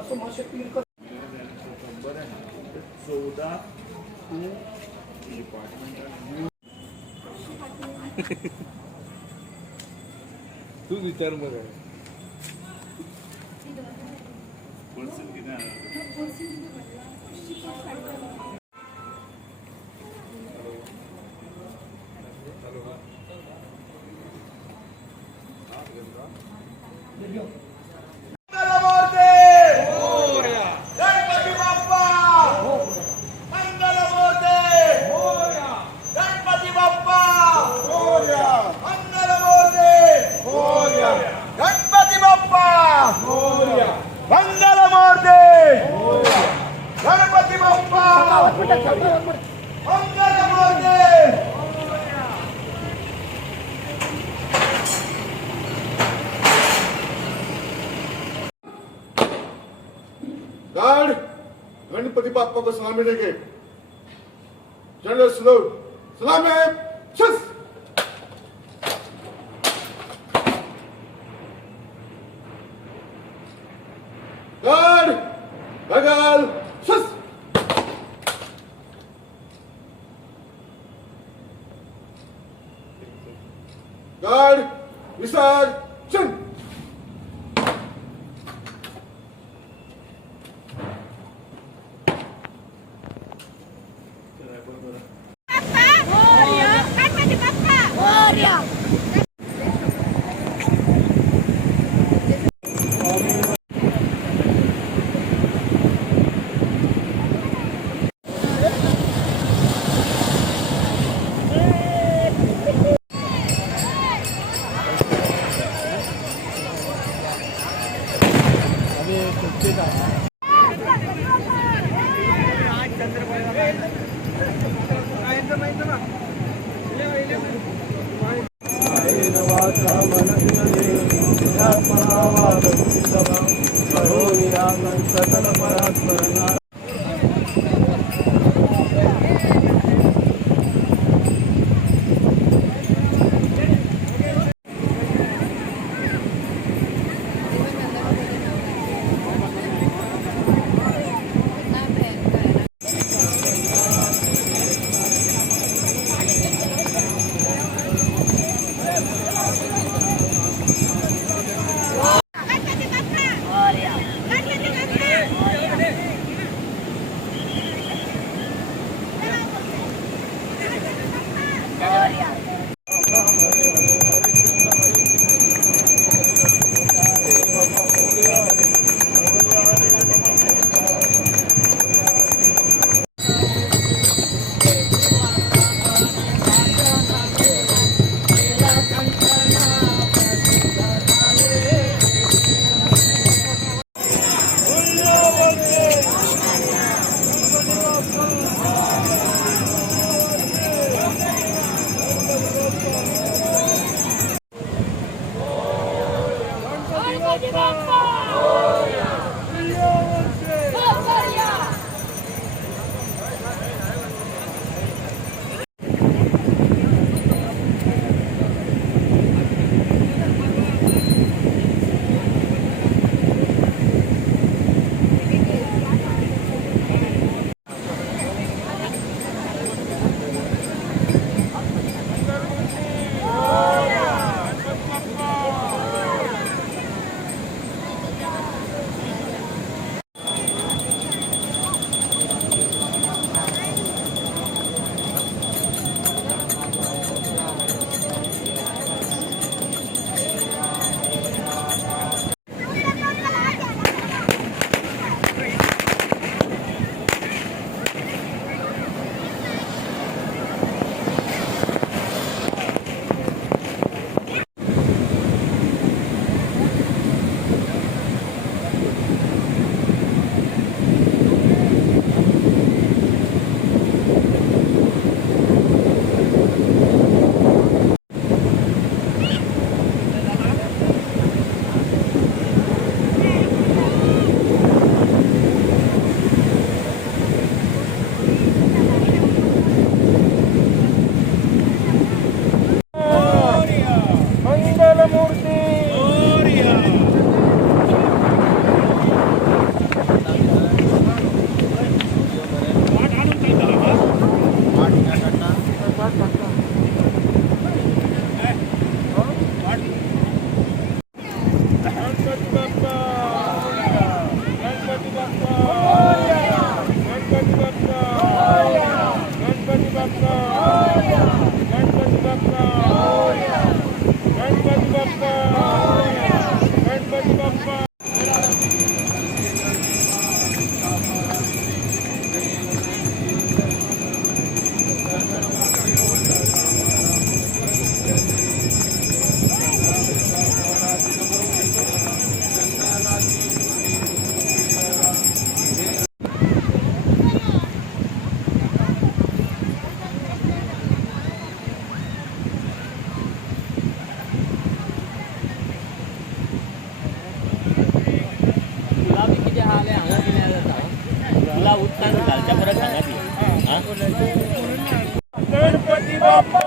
असं मासे क्लीन कर 14 तू विचार बरं गार्ड गणपति बाप्पा को सलामी देंगे। जनरल स्लो सलामी शस गार्ड बगल शस गार्ड विसर्जन मंगलमूर्ती गणपती बाप्पा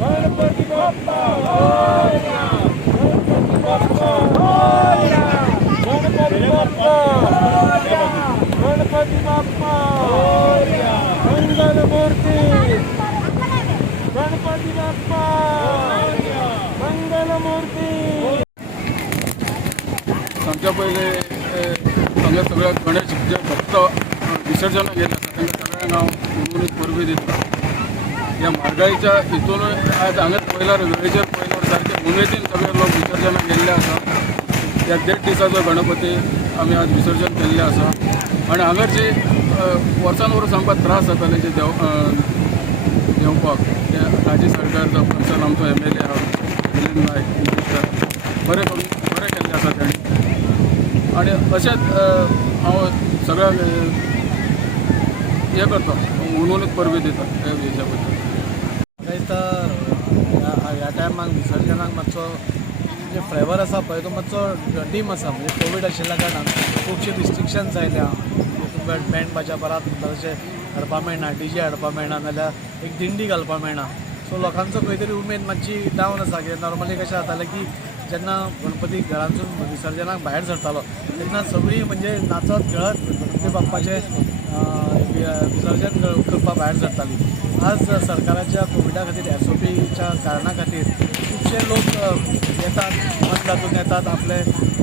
गणपती बाप्पा गणपती बाप्पा गणपती बाप्पा गणपती बाप्पा मंगलमूर्ती गणपती बाप्पा मंगलमूर्ती. आमच्या पहिले हांगा सगळ्या गणेश जे भक्त विसर्जनाक गेले आसा तांकां सगळ्यांक हांव उर्वरीत परबी दिता. ह्या म्हारगायेच्या हितून आज हांगाच पयल्यार वेळेचेर पयल्यार सारके उमेदीन सगळे लोक विसर्जनाक गेल्ले आसा. ह्या 1.5 दिसाचो गणपती आमी आज विसर्जन केल्ले आसा आनी हांगाची वर्सान वर्स आमकां त्रास जाताले जे देंवपाक ते राजी सरकार फंक्शन आमचो MLA आहा मिलिंद नायक मिनिस्टर बरें केल्ले आसा ताणें आनी अशेंच हांव सगळ्यांक हे करता उर्वरीत परबी दिता ह्या हेच्या बद्दल. ह्या टायमाक विसर्जनाक मातसो जे फ्लेवर आसा पळय तो मातसो डीम आसा म्हणजे कोवीड आशिल्ल्या कारणान खुबशे रिस्ट्रिक्शन्स आयल्या. तुमकां बँड बाजा बरात तशें हाडपाक मेळना, DJ हाडपाक मेळना नाल्यार एक दिंडी घालपाक मेळना. सो लोकांचो खंय तरी उमेद मातशी डावन आसा कित्याक नॉर्मली कशें जातालें की जेन्ना गणपती घरांतसून विसर्जनाक भायर सरतालो तेन्ना सगळीं म्हणजे नाचत खेळत गणपती बाप्पाचें विसर्जन करपाक भायर सरतालीं. आज सरकाराच्या कोविडा खातीर SOPच्या कारणा खातीर खुबशे लोक येतात मन घालून येतात आपले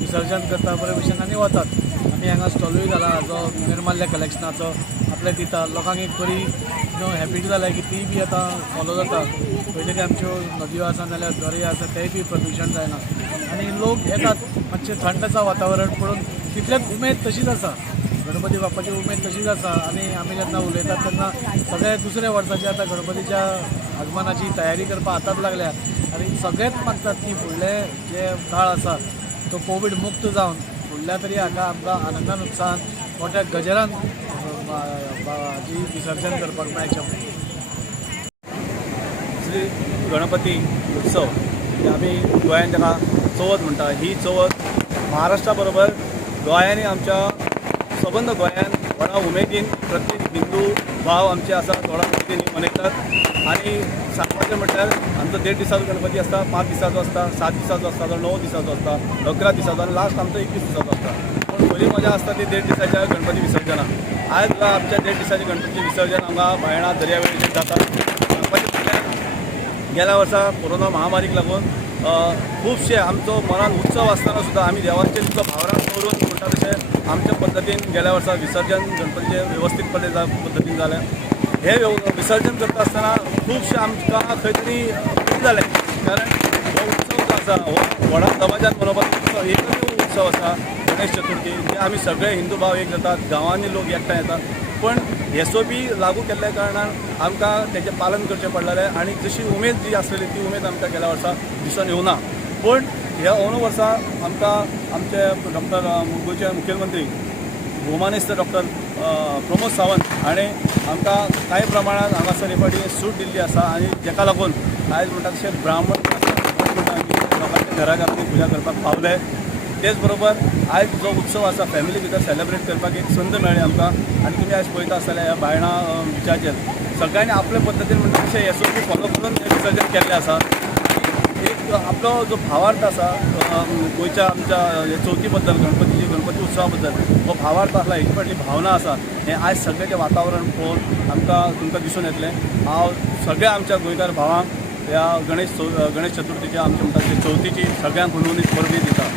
विसर्जन करता बरे भशेन आनी वतात. आमी हांगा स्टॉलूय घाला जो निर्माल्य कलेक्शनाचो आपले दिता लोकांक एक बरी हॅबीट जाल्या की ती बी आतां फॉलो जाता. खंय तरी आमच्यो नदयो आसा नाल्यार दर्या आसा तेय बी प्रदुशण जायना आनी लोक येतात. मातशें थंड आसा वातावरण पळोवन तितलेच उमेद तशीच आसा गणपती बाप्पाची उमेद तशीच आसा. आनी आमी जेन्ना उलयतात तेन्ना सगळे दुसऱ्या वर्साची आतां गणपतीच्या आगमनाची तयारी करपाक आतांच लागल्या आनी सगळेच मागतात की फुडले जे काळ आसा तो कोवीड मुक्त जावन फुडल्या तरी हाका आमकां आनंदान उत्साहान मोठ्या गजरान जी विसर्जन करपाक मेळचें. श्री गणपती उत्सव जे आमी गोंयांत ताका चवथ म्हणटा ही चवथ महाराष्ट्रा बरोबर गोंयांनी आमच्या सबंद गोंयांत व्हडा उमेदीन प्रत्येक हिंदू भाव आमचे आसा व्हडा उमेदीन मनयतात. आनी सांगपाचें म्हटल्यार आमचो 1.5 दिसाचो गणपती आसता, 5 दिसाचो आसता, 7 दिसाचो आसता, 9 दिसाचो आसता, 11 दिसाचो आनी लास्ट आमचो 21 दिसाचो आसता. पूण बरी मजा आसता ती 1.5 दिसाच्या गणपती विसर्जनाक. आयज आमच्या 1.5 दिसाचे गणपती विसर्जन हांगा बायणा दर्यावेळेचेर जाता. सांगपाचें म्हटल्यार गेल्या वर्सा कोरोना महामारीक लागून खुबशे आमचो मनान उत्सव आसतना सुद्दां आमी देवाचेर तितलो भावना दवरून म्हणटा तशें आमच्या पद्दतीन गेल्या वर्सा विसर्जन गणपतीचें वेवस्थीतपणे पद्दतीन जालें. हे विसर्जन करता आसतना खुबशे आमकां खंय तरी खूब जालें कारण हो उत्सव जो आसा हो व्हडा दबाज्यान मनोवपाचो उत्सव एकूच उत्सव आसा गणेश चतुर्थी जे आमी सगळे हिंदू भाव एक जातात गांवांनी लोक एकठांय येतात. पण SOP लागू केल्ल्या कारणान आमकां तेचें पालन करचें पडलेलें आनी जशी उमेद जी आसलेली ती उमेद आमकां गेल्या वर्सा दिसून येवना. पूण ह्या अंदू वर्सा आमकां आमचे डॉक्टर गोंयचे मुखेलमंत्री भोवमानेस्त डॉक्टर प्रमोद सावंत हाणें आमकां कांय प्रमाणांत हांगासर हे फावटी सूट दिल्ली आसा आनी जेका लागून आयज म्हणटा तशें ब्राह्मण लोकांच्या घरा घरांनी पुजा करपाक पावले. तेच बरोबर आयज जो उत्सव आसा फॅमिली भितर सेलेब्रेट करपाक एक संद मेळ्ळी आमकां. आनी तुमी आयज पळयता आसतले ह्या बायणा बिचाचेर सगळ्यांनी आपले पद्दतीन म्हणटा तशें SOP फॉलो करून हें विसर्जन केल्लें आसा. एक आपलो जो भावार्थ आसा गोंयच्या आमच्या चवथी बद्दल गणपती उत्सवा बद्दल हो भावार्थ आसला एक फाटली भावना आसा हें आयज सगळें जें वातावरण पळोवन तुमकां दिसून येतलें. हांव सगळ्या आमच्या गोंयकार भावांक ह्या गणेश चतुर्थीच्या आमच्या म्हणटा चवथीची सगळ्यांक हुनहुनीत परबी दिता.